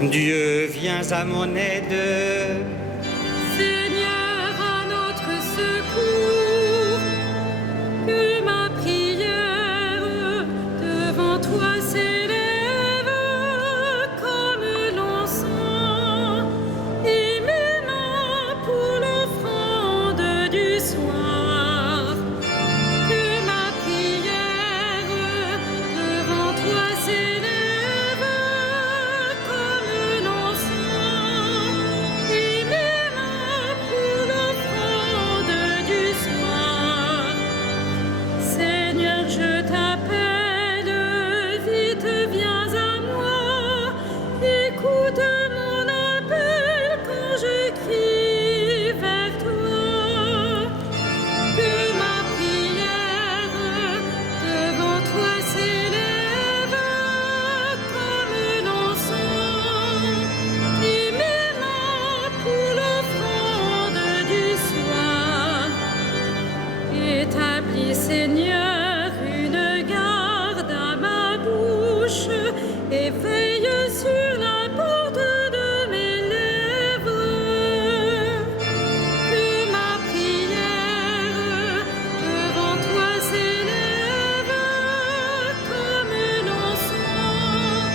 Dieu, viens à mon aide. Seigneur, à notre secours, que ma prière devant toi s'élève comme l'encens, et mes mains pour l'offrande du soir. Que ma prière devant toi s'élève comme l'encens, et mes mains pour l'offrande du soir. Seigneur, je t'appelle, vite viens à moi, écoute mon appel quand je crie vers toi. Que ma prière devant toi s'élève comme l'encens, et mes mains pour l'offrande du soir. Établis, Seigneur, une garde à ma bouche, et veille sur la porte de mes lèvres. Que ma prière devant toi s'élève comme l'encens,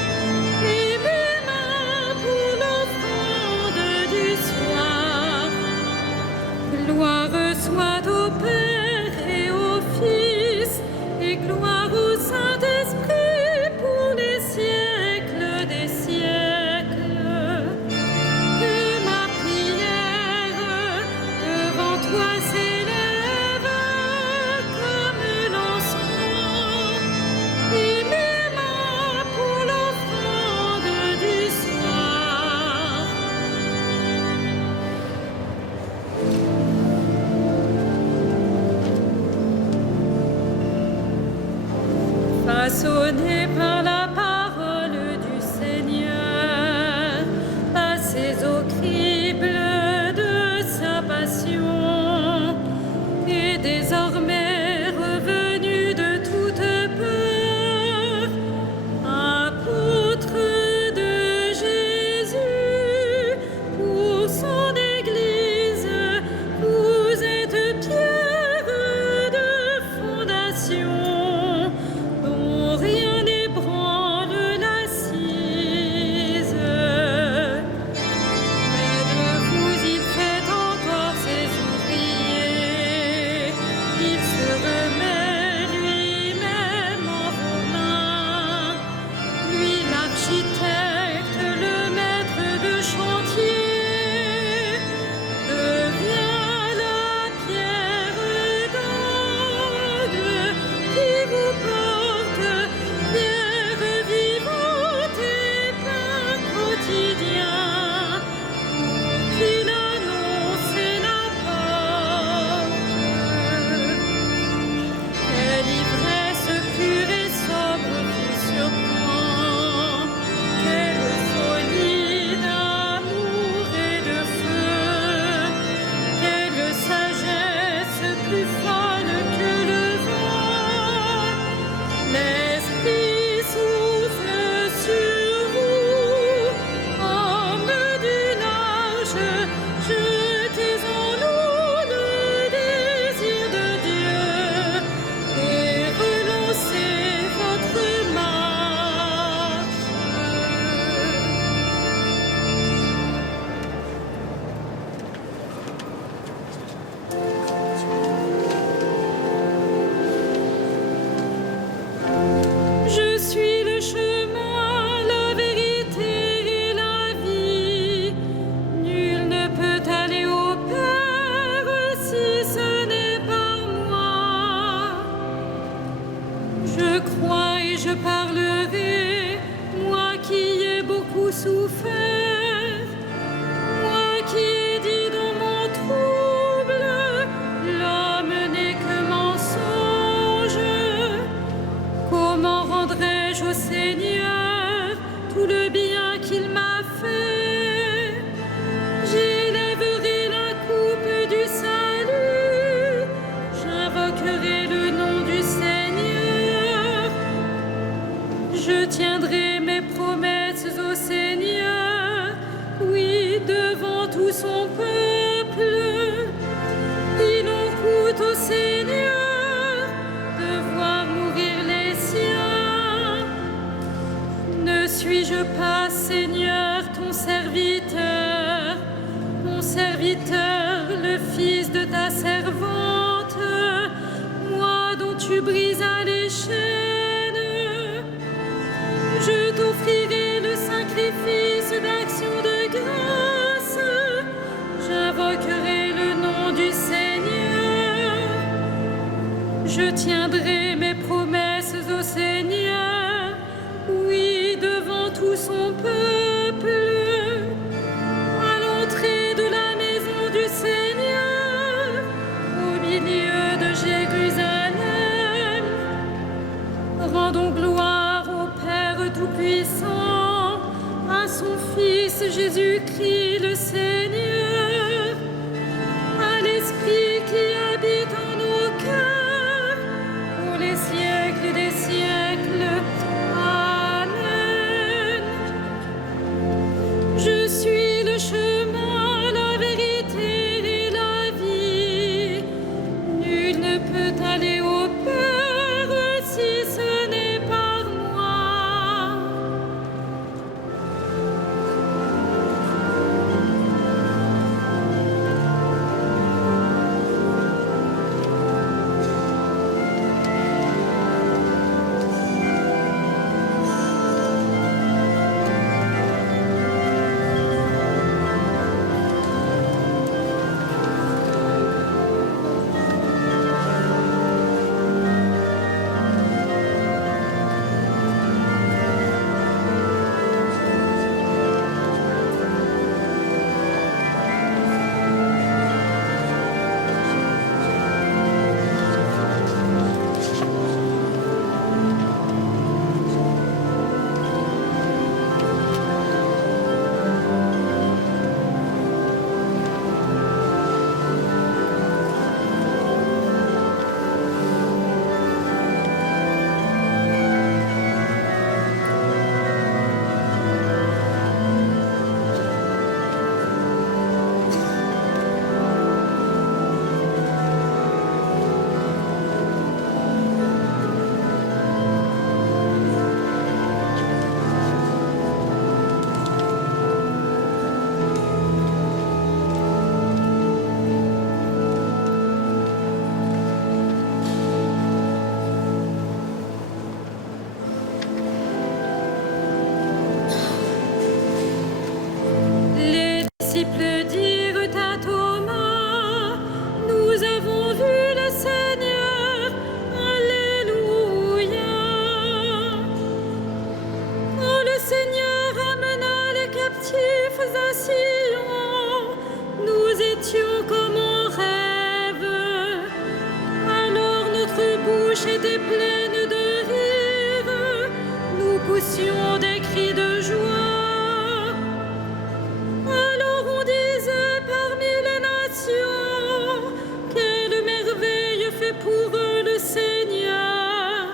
et mes mains pour l'offrande du soir. Gloire soit au Père et au Fils, et gloire au Saint-Esprit pour les siècles des siècles. Que ma prière devant toi s'élève comme l'encens, et mes mains pour l'offrande du soir. Façonné par la parole du Seigneur, passés au crible de sa passion, et désormais revenu de toute peur, apôtre de Jésus, pour son Église, vous êtes pierre de fondation, dont rien n'ébranle l'assise. Mais de vous il fait encore ses ouvriers, il se remet lui-même en vos mains, lui l'architecte, le maître de chantier, devient la pierre d'angle qui vous porte, pierre vivante et pain quotidien, pour qu'il annonce la porte. Quelle ivresse pure et sobre vous surprend, quelle folie d'amour et de feu, quelle sagesse plus folle que le vent. L'Esprit souffle sur vous, homme du large, jetez en nous le désir de Dieu, et relancez votre marche. Je suis le chemin, la vérité et la vie. Nul ne peut aller au Père si ce n'est par moi. Je crois et je parlerai, moi qui ai beaucoup souffert, moi qui ai dit dans mon trouble, l'homme n'est que mensonge. Comment rendrai-je au Seigneur tout le bien qu'il m'a fait? J'élèverai la coupe du salut, j'invoquerai le nom du Seigneur. Seigneur, ton serviteur, le fils de ta servante, moi dont tu brisas les chaînes. Je t'offrirai le sacrifice d'action de grâce, j'invoquerai le nom du Seigneur. Je tiendrai mes promesses au Seigneur, oui, devant tout son peuple. À l'entrée de la maison du Seigneur, au milieu de Jérusalem, rendons gloire au Père Tout-Puissant, à son Fils Jésus-Christ le Seigneur, à l'Esprit qui habite en nos cœurs, pour les siècles des siècles. Amen. Je suis le chemin, la vérité et la vie. Nul ne peut aller au Père si ce n'est par moi. Les disciples dirent à Thomas, nous avons vu le Seigneur, Alléluia. Quand le Seigneur amena les captifs à Sion, nous étions comme en rêve. Alors notre bouche était pleine de rire, nous poussions des cris de joie. Alors on disait parmi les nations, quelle merveille fait pour eux le Seigneur.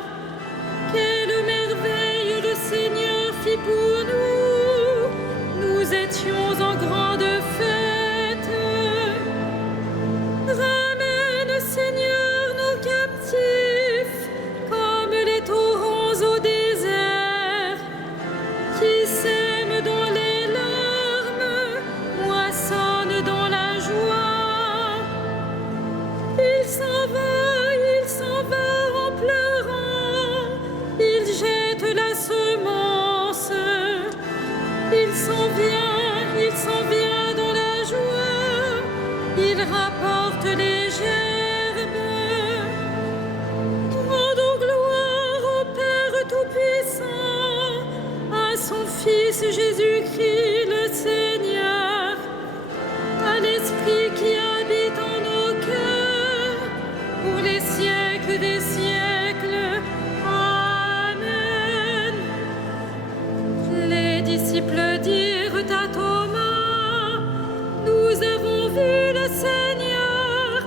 Quelle merveille le Seigneur fit pour nous. Nous étions en grande fête. Ramène, Seigneur, nos captifs, comme les torrents au désert, qui sèment dans les larmes, moissonnent dans la joie. Il s'en va en pleurant, il jette la semence. Il s'en vient dans la joie, il rapporte les gerbes. Rendons gloire au Père Tout-Puissant, à son Fils Jésus-Christ le Seigneur, à l'Esprit qui habite en nos cœurs, pour les siècles des siècles. Amen. Les disciples dirent à Thomas, nous avons vu le Seigneur,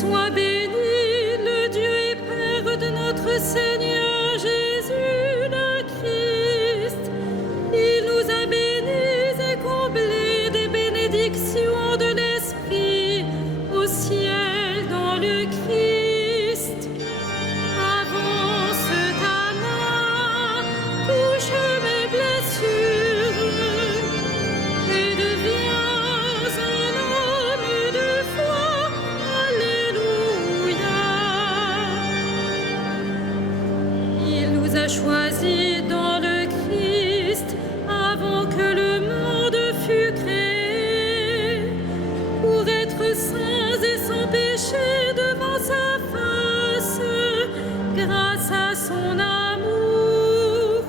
soit béni le Dieu et Père de notre Seigneur Jésus le Christ. Il nous a bénis et comblés des bénédictions de l'Esprit au ciel dans le Christ. Avance ta main, touche mes blessures et deviens un homme de foi. Alléluia. Il nous a choisis dans le Christ avant que le monde fût créé, pour être saints et sans péché devant sa face, grâce à son amour.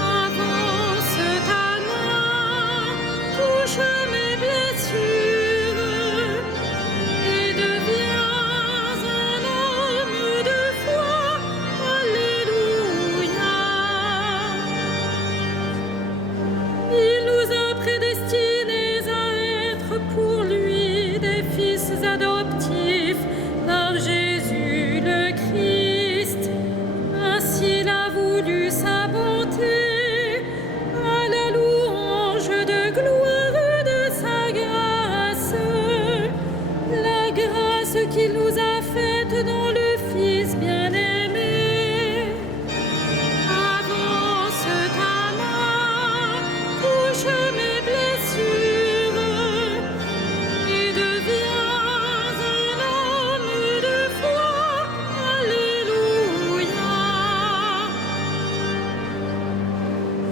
Avance ta main, touche mes blessures et deviens un homme de foi. Alléluia. Il nous a prédestinés à être pour lui des fils adoptifs par Jésus le Christ. Ainsi il a voulu sa bonté, à la louange de gloire de sa grâce. La grâce qu'il nous a faite dans le Fils bien-aimé. Avance ta main, touche mes blessures et deviens un homme de foi. Alléluia.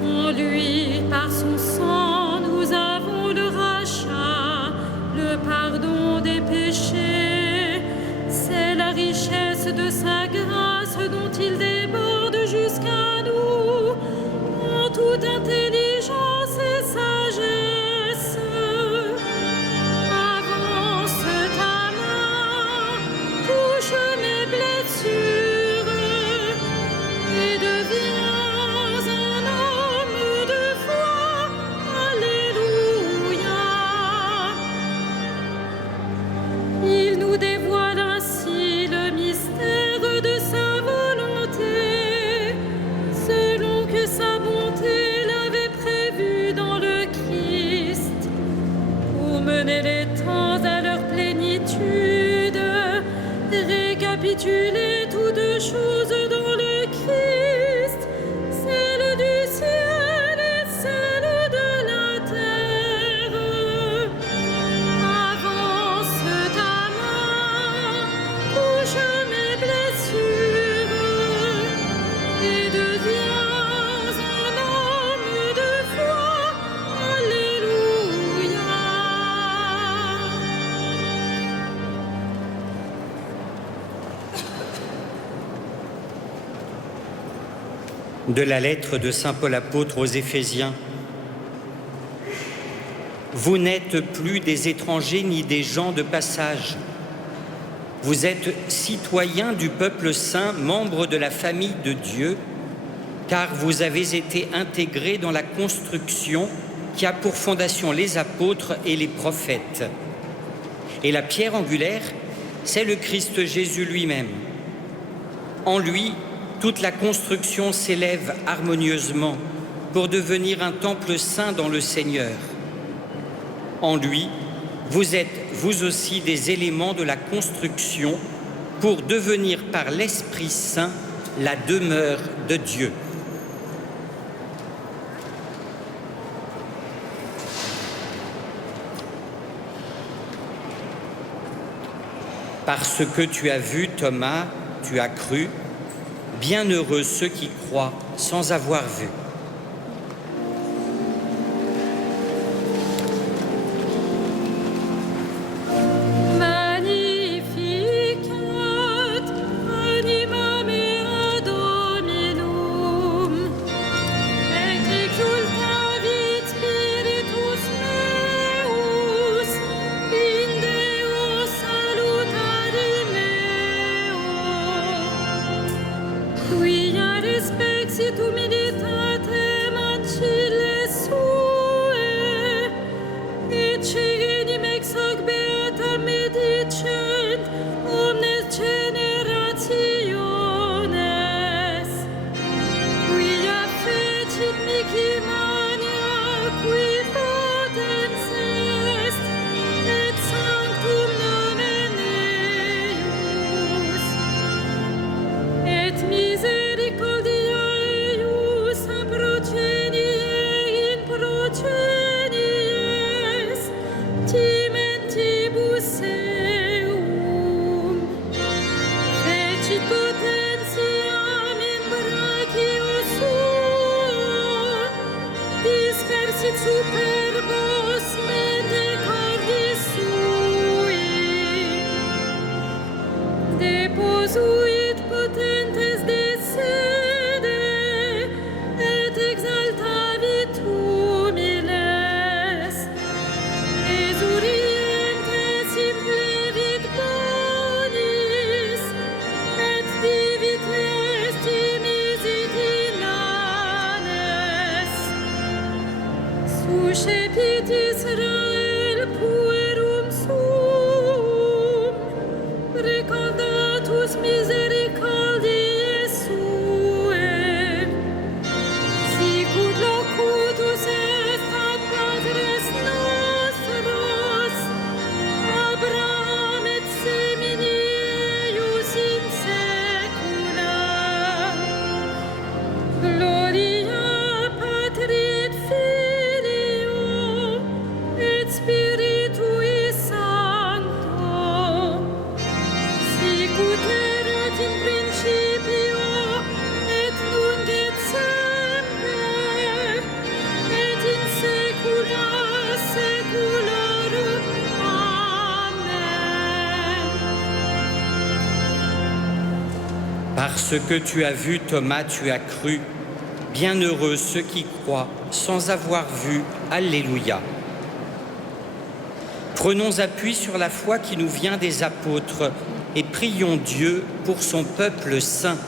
En lui, par son sang, nous avons le rachat, le pardon des péchés. C'est la richesse de sa grâce dont il déborde jusqu'à nous en toute intelligence et sagesse. Avance ta main, touche mes blessures et deviens un homme de foi. Alléluia. Il nous dévoile ainsi le mystère de sa volonté, selon que sa bonté l'avait prévu dans le Christ, pour mener les temps à leur plénitude, récapituler toutes choses dans le Christ, celle du ciel et celle de la terre. Avance ta main, touche mes blessures et deviens un homme de foi. Alléluia. De la lettre de saint Paul apôtre aux Éphésiens. Vous n'êtes plus des étrangers ni des gens de passage. Vous êtes citoyens du peuple saint, membres de la famille de Dieu, car vous avez été intégrés dans la construction qui a pour fondation les apôtres et les prophètes. Et la pierre angulaire, c'est le Christ Jésus lui-même. En lui, toute la construction s'élève harmonieusement pour devenir un temple saint dans le Seigneur. En lui, vous êtes vous aussi des éléments de la construction pour devenir par l'Esprit Saint la demeure de Dieu. Parce que tu as vu, Thomas, tu as cru. Bienheureux ceux qui croient sans avoir vu. Magnificat animam ea Dominum, et exultavit spiritus meus in Deo salutari meo. Quia respexit humilitatem ancille sue, et cenim ex hoc beata medicent Spiritui Sancto, sicut erat in principio, et nunc et semper, et in saecula saeculorum. Amen. Parce que tu as vu, Thomas, tu as cru. Bienheureux ceux qui croient sans avoir vu. Alléluia. Prenons appui sur la foi qui nous vient des apôtres et prions Dieu pour son peuple saint.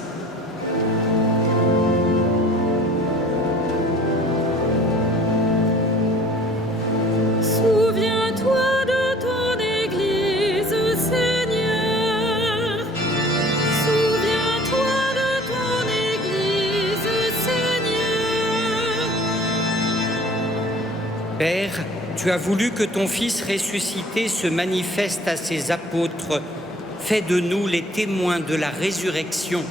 Souviens-toi de ton Église, Seigneur. Souviens-toi de ton Église, Seigneur. Père, tu as voulu que ton Fils ressuscité se manifeste à ses apôtres. Fais de nous les témoins de la résurrection.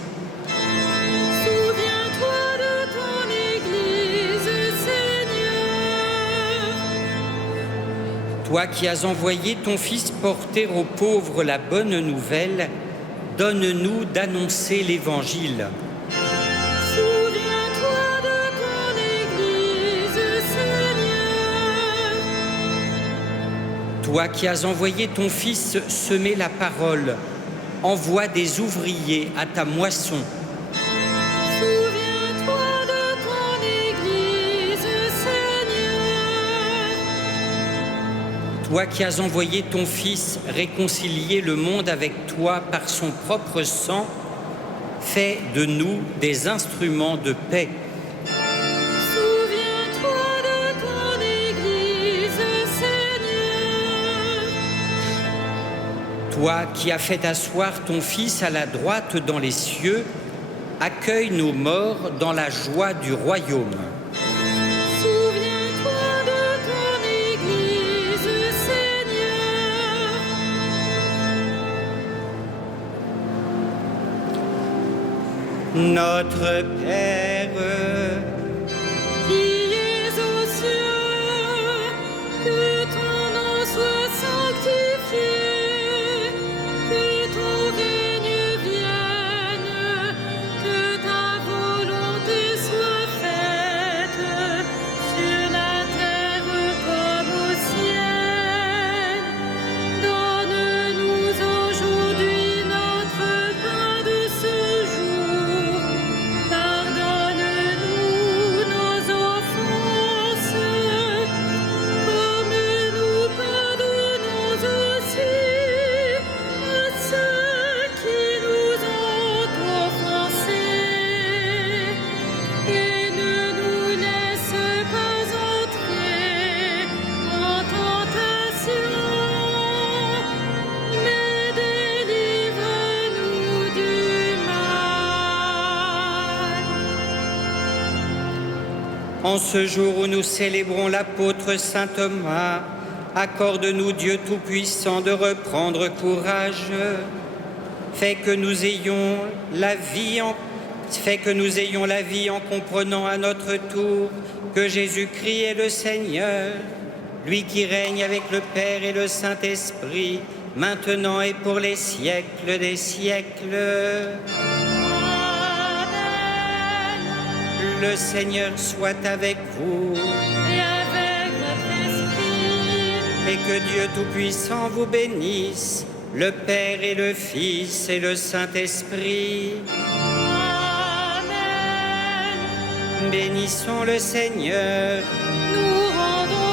Souviens-toi de ton Église, Seigneur. Toi qui as envoyé ton Fils porter aux pauvres la bonne nouvelle, donne-nous d'annoncer l'Évangile. Souviens-toi de ton Église, Seigneur. Toi qui as envoyé ton Fils semer la parole, envoie des ouvriers à ta moisson. Souviens-toi de ton Église, Seigneur. Toi qui as envoyé ton Fils réconcilier le monde avec toi par son propre sang, fais de nous des instruments de paix. Souviens-toi de ton Église, Seigneur. Toi qui as fait asseoir ton Fils à la droite dans les cieux, accueille nos morts dans la joie du royaume. Souviens-toi de ton Église, Seigneur. Notre Père, Qui es aux cieux, que ton nom soit sanctifié, que ton règne vienne, que ta volonté soit faite, sur la terre comme au ciel. Donne-nous aujourd'hui notre pain de ce jour. Pardonne-nous nos offenses, comme nous pardonnons aussi à ceux qui nous ont offensés. Et ne nous laisse pas entrer en tentation, mais délivre-nous du mal. en ce jour où nous célébrons l'apôtre saint Thomas, accorde-nous, Dieu Tout-Puissant, de reprendre courage. Fais que nous ayons la vie en comprenant à notre tour que Jésus-Christ est le Seigneur, lui qui règne avec le Père et le Saint-Esprit, maintenant et pour les siècles des siècles. Amen. Le Seigneur soit avec vous Et avec votre esprit, et que Dieu Tout-Puissant vous bénisse, le Père et le Fils et le Saint-Esprit. Amen. Bénissons le Seigneur. Nous rendons